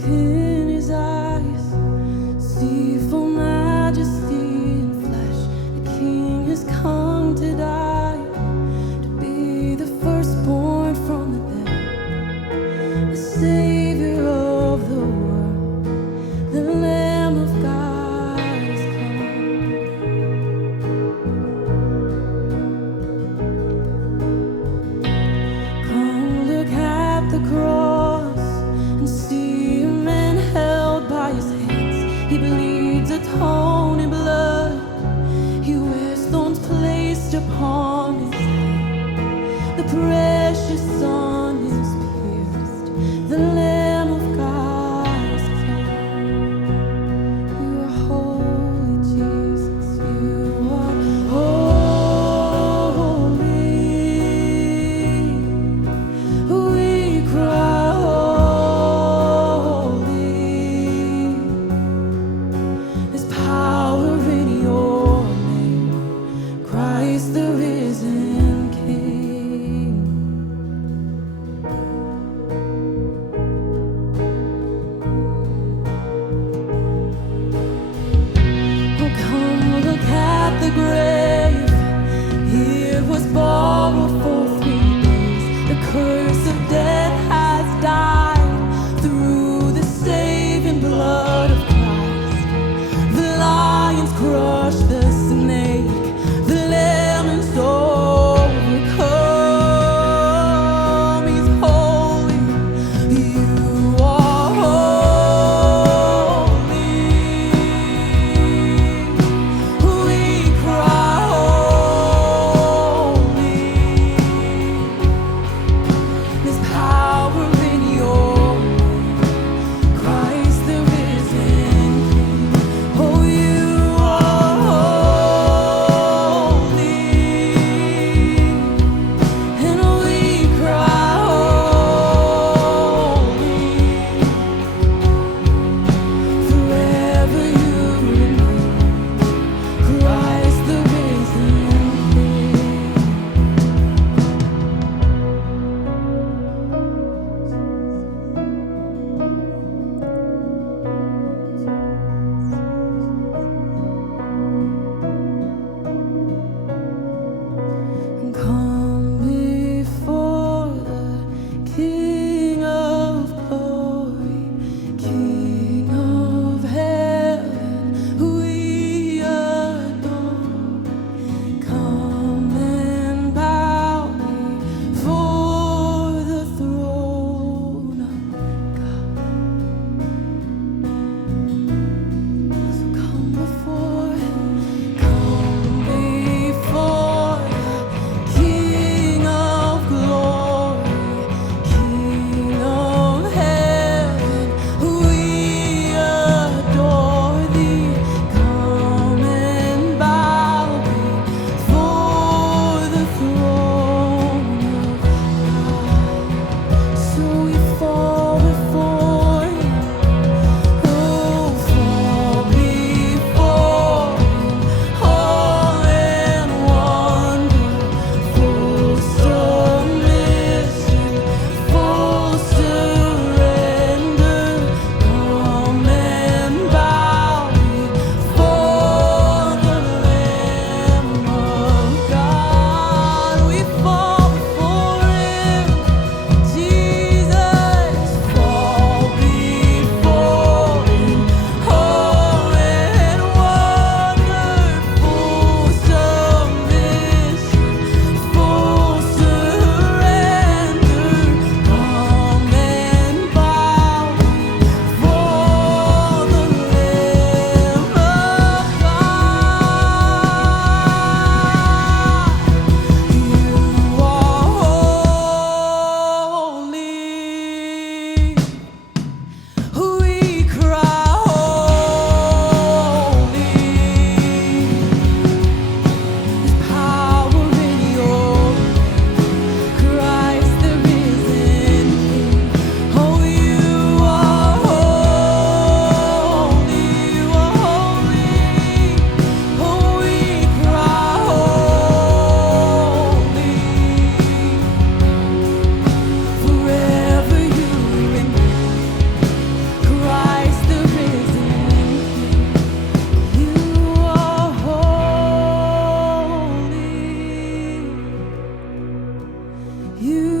look in his eyes, see full majesty in flesh. The King has come to die, to be the firstborn from the dead, the Savior of the world, the Lamb of God has come. Come look at the cross and see a man held by his hands. He bleeds atoning blood. He wears thorns placed upon his head. The precious Son is pierced. The Lamb of God has come. You are holy, Jesus. You are holy. We cry holy. There's power in your name, Christ the risen King. Oh, come look at the grave. Here was borrowed for 3 days. The curse of death has died through the saving blood of Christ. The lions crushed the snake, the lemons overcome. He's holy, you are holy. We cry You